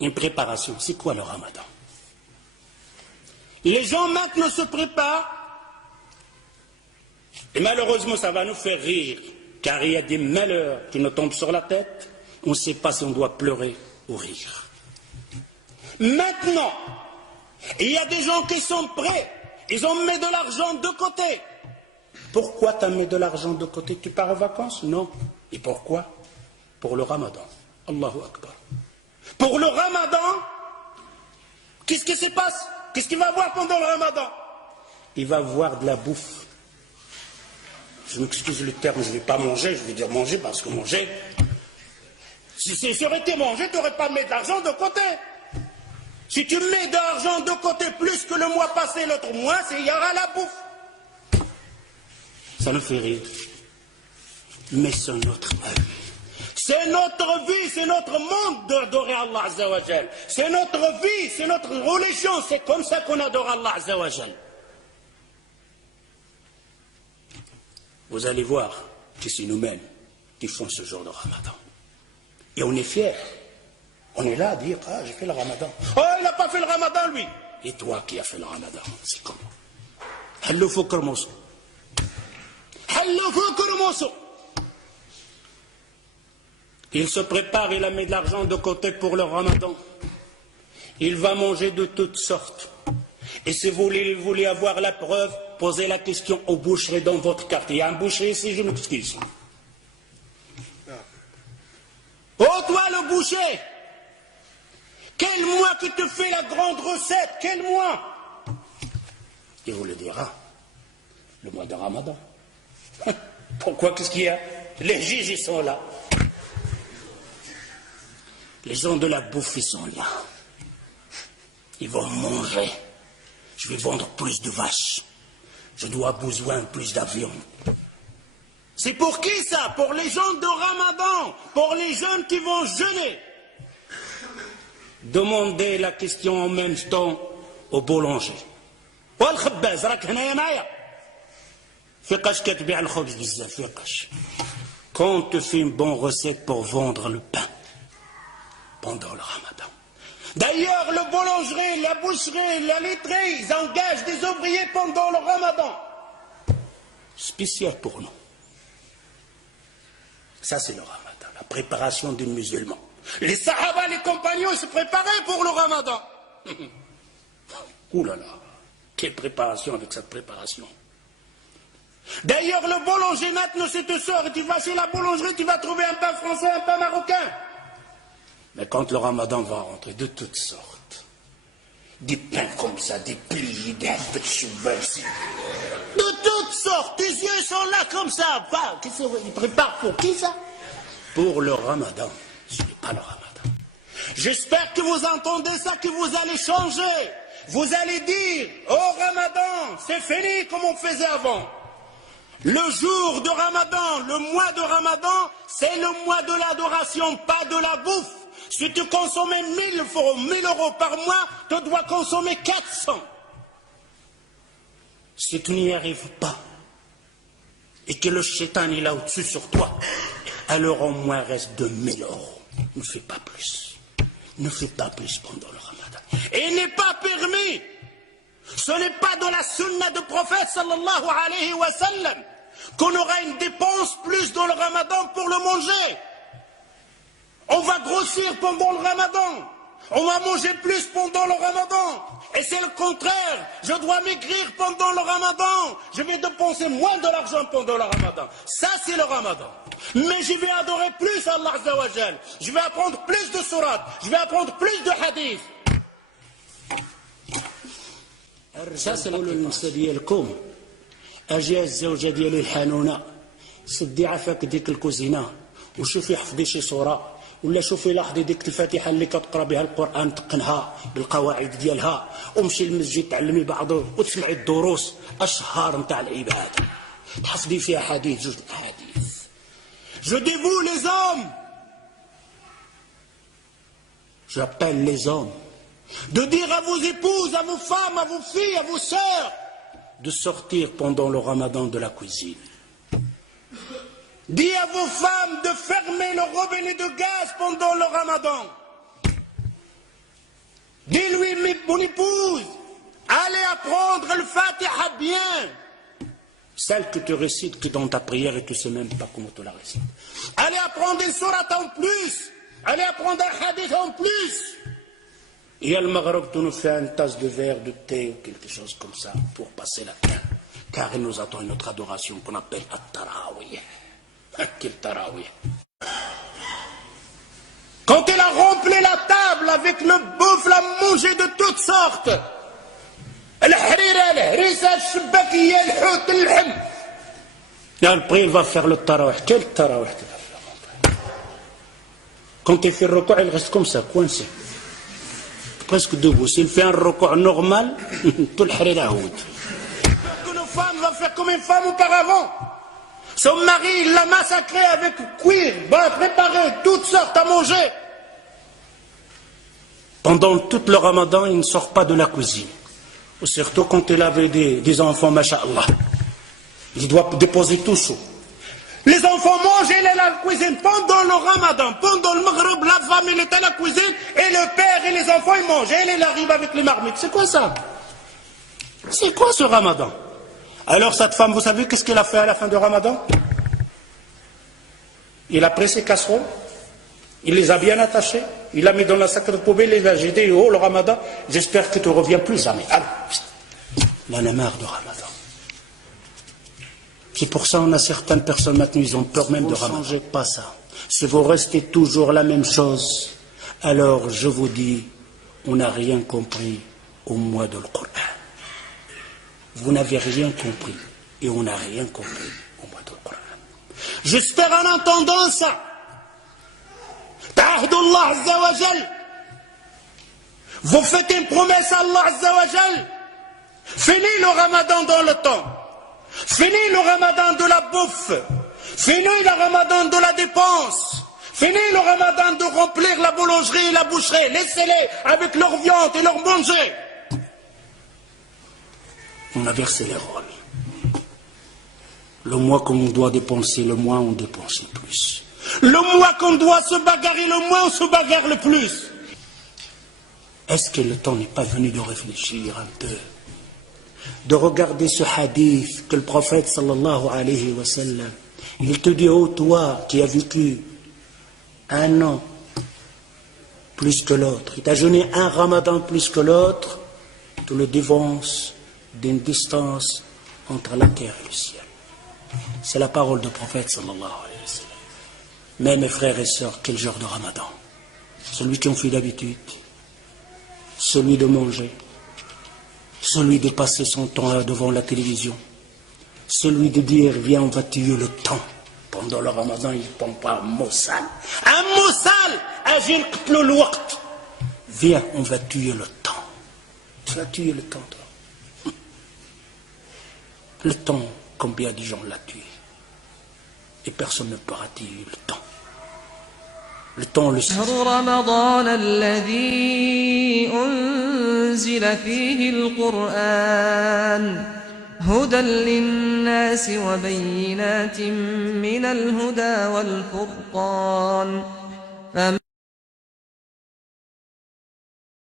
Une préparation. C'est quoi le ramadan? Les gens maintenant se préparent, et malheureusement ça va nous faire rire, car il y a des malheurs qui nous tombent sur la tête, on ne sait pas si on doit pleurer ou rire. Maintenant, il y a des gens qui sont prêts, ils ont mis de l'argent de côté. Pourquoi tu as mis de l'argent de côté? Tu pars en vacances? Non. Et pourquoi? Pour le ramadan. Allahu Akbar. Pour le ramadan, qu'est-ce qui se passe? Qu'est-ce qu'il va voir pendant le ramadan? Il va voir de la bouffe. Je m'excuse le terme, je ne vais pas manger, je vais dire manger parce que manger, si ça aurait été manger, tu n'aurais pas mis de l'argent de côté. Si tu mets de l'argent de côté plus que le mois passé, l'autre mois, il y aura la bouffe. Ça nous fait rire. Mais c'est notre œuvre. C'est notre vie, c'est notre monde d'adorer Allah Azza wa Jal. C'est notre vie, c'est notre religion, c'est comme ça qu'on adore Allah Azza wa Jal. Vous allez voir que c'est nous-mêmes qui font ce genre de ramadan. Et on est fiers. On est là à dire, ah, j'ai fait le ramadan. Oh, il n'a pas fait le ramadan, lui. Et toi qui as fait le ramadan, c'est comment? Hallo fukr mosso. Hallo fukr mosso. Il se prépare, il a mis de l'argent de côté pour le ramadan. Il va manger de toutes sortes. Et si vous voulez avoir la preuve, posez la question aux boucheries dans votre quartier. Il y a un boucher ici, je m'excuse. Oh, toi le boucher, quel mois qui te fait la grande recette? Quel mois? Il vous le dira. Le mois de ramadan. Pourquoi? Qu'est-ce qu'il y a? Les juges, ils sont là. Les gens de la bouffe, ils sont là. Ils vont manger. Je vais vendre plus de vaches. Je dois besoin plus d'avions. C'est pour qui ça? Pour les gens de Ramadan, pour les jeunes qui vont jeûner. Demandez la question en même temps au boulanger. والخباز راك هنايا معايا فيقاش كتبيع الخبز بزاف فيقاش. Quand on te fait une bonne recette pour vendre le pain pendant le ramadan. D'ailleurs, le boulangerie, la boucherie, la laiterie, ils engagent des ouvriers pendant le ramadan. Spécial pour nous. Ça, c'est le ramadan, la préparation du musulman. Les sahaba, les compagnons, ils se préparaient pour le ramadan. Ouh là là, quelle préparation avec cette préparation. D'ailleurs, le boulanger, maintenant, c'est te sort et tu vas chez la boulangerie, tu vas trouver un pain français, un pain marocain. Mais quand le ramadan va rentrer, de toutes sortes, des pains comme ça, des pliés, des habits de cheval, de toutes sortes, tes yeux sont là comme ça. Ils préparent pour qui ça? Pour le ramadan. Ce n'est pas le ramadan. J'espère que vous entendez ça, que vous allez changer. Vous allez dire, oh ramadan, c'est fini comme on faisait avant. Le jour de ramadan, le mois de ramadan, c'est le mois de l'adoration, pas de la bouffe. Si tu consommais 1000 euros par mois, tu dois consommer 400. Si tu n'y arrives pas, et que le shaitan est là au-dessus sur toi, alors au moins reste 2000 euros. Ne fais pas plus. Ne fais pas plus pendant le ramadan. Et il n'est pas permis. Ce n'est pas dans la sunna du prophète sallallahu alayhi wa sallam qu'on aura une dépense plus dans le ramadan pour le manger. On va grossir pendant le ramadan. On va manger plus pendant le ramadan. Et c'est le contraire. Je dois maigrir pendant le ramadan. Je vais dépenser moins de l'argent pendant le ramadan. Ça, c'est le ramadan. Mais je vais adorer plus Allah Azza wa Jal. Je vais apprendre plus de sourates. Je vais apprendre plus de hadiths. Ça, c'est le ديالكم. أجي الزوجة ديالي الحنونة سدي عافاك ديك الكوزينة وشوفي حفظي شي صورة ولا شوفي لاحظي ديك الفاتحة اللي كتقرا بها القرآن تقنها بالقواعد ديالها ومشي للمسجد تعلمي بعضه وتسمعي الدروس أشهر نتاع العبادة تحفظي فيها حديث جوج الأحاديث. Je dis vous les hommes, j'appelle les hommes, de dire à vos épouses, à vos femmes, à vos filles, à vos sœurs, de sortir pendant le ramadan de la cuisine. Dis à vos femmes de fermer le robinet de gaz pendant le ramadan. mon épouse, allez apprendre le Fatiha bien. Celle que tu récites que dans ta prière et tu ne sais même pas comment tu la récites. Allez apprendre une sourate en plus. Allez apprendre un hadith en plus. Et à le Maghreb, tu nous fais une tasse de verre, de thé ou quelque chose comme ça pour passer la terre. Car il nous attend une autre adoration qu'on appelle At-Tarawih. Quel Tarawih. Quand il a rempli la table avec le bouffe, la mangé de toutes sortes. Et après, il va faire le tarawih. Quel tarawih tu vas faire? Quand il fait le recours, il reste comme ça, coincé. Presque debout. S'il fait un recours normal, tout le harira houd. Que nos femmes vont faire comme une femme auparavant. Son mari, il l'a massacré avec cuir, préparé, toutes sortes à manger. Pendant tout le ramadan, il ne sort pas de la cuisine. Surtout quand il avait des enfants, masha'Allah. Il doit déposer tout chaud. Les enfants mangent, il est à la cuisine. Pendant le ramadan, pendant le maghreb, la femme, elle est à la cuisine, et le père et les enfants, ils mangent. Et il arrive avec les marmites. C'est quoi ça? C'est quoi ce ramadan? Alors cette femme, vous savez qu'est-ce qu'elle a fait à la fin du ramadan? Il a pris ses casseroles, il les a bien attachées, il l'a mis dans la sac de poubelle, il a jeté, oh le ramadan, j'espère que tu ne reviens plus jamais. Allez, il en a marre du ramadan. C'est pour ça qu'on a certaines personnes maintenant, ils ont peur même de ramadan. Ne changez pas ça. Si vous restez toujours la même chose, alors je vous dis, on n'a rien compris au mois de Coran. Vous n'avez rien compris et on n'a rien compris au mois de Coran. J'espère en entendant ça. Ta'ahdullah Azza wa Jal. Vous faites une promesse à Allah Azza wa Jal. Fini le ramadan dans le temps. Fini le ramadan de la bouffe. Fini le ramadan de la dépense. Fini le ramadan de remplir la boulangerie et la boucherie. Laissez-les avec leur viande et leur manger. On a versé les rôles. Le mois qu'on doit dépenser, le mois on dépense le plus. Le mois qu'on doit se bagarrer, le mois on se bagarre le plus. Est-ce que le temps n'est pas venu de réfléchir un peu, de regarder ce hadith que le prophète sallallahu alayhi wa sallam, il te dit, oh toi qui as vécu un an plus que l'autre, il t'a jeûné un ramadan plus que l'autre, tu le dévances d'une distance entre la terre et le ciel. C'est la parole du prophète sallallahu alayhi wa sallam. Mais mes frères et sœurs, quel genre de ramadan? Celui qui en fait d'habitude, celui de manger, celui de passer son temps devant la télévision, celui de dire viens on va tuer le temps. Pendant le ramadan il ne prend pas un mot sale. Un mot sale, agir le waqt. Viens on va tuer le temps. Tu vas tuer le temps toi. Le temps, combien de gens l'a tué? Et personne ne pourra tuer le temps. Le temps le sait. رمضان الذي أنزل فيه القرآن هدى للناس وبينات من الهدى والفرقان